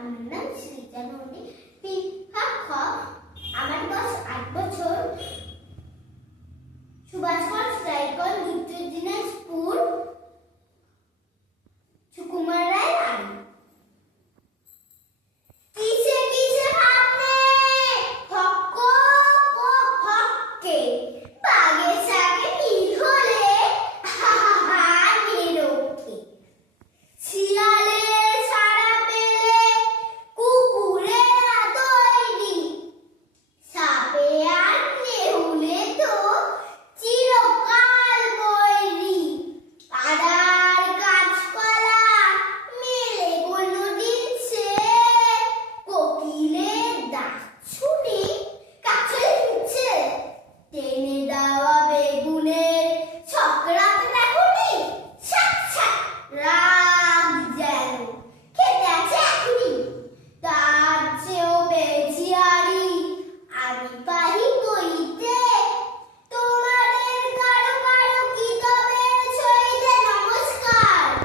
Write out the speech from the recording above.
আমার নাম সৃজা নন্দী তিহা খ আমার বয়স আট বছর। সুভাষ